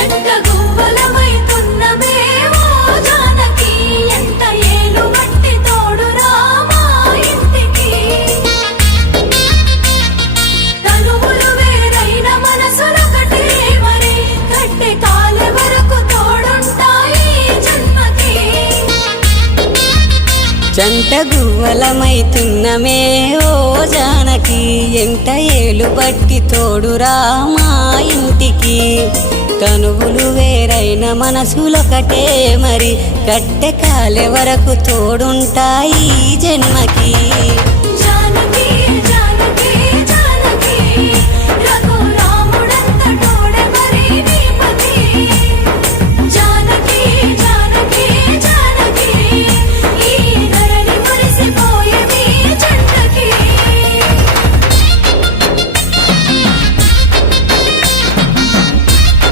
జంట గువ్వలమైతున్నమే ఓ జానకి ఎంత ఏలు బట్టి తోడురా మా ఇంటికి తనువులు వేరైన మనసులొకటే మరి కట్టె కాలే వరకు తోడుంటాయి జన్మకి జంట గువ్వలమైతున్నమే ఓ జానకి ఎంత ఏలు బట్టి తోడురా మా ఇంటికి తనువులు వేరైన మనసులొకటే మరి కట్టె కాలే వరకు తోడుంటాయి జన్మకి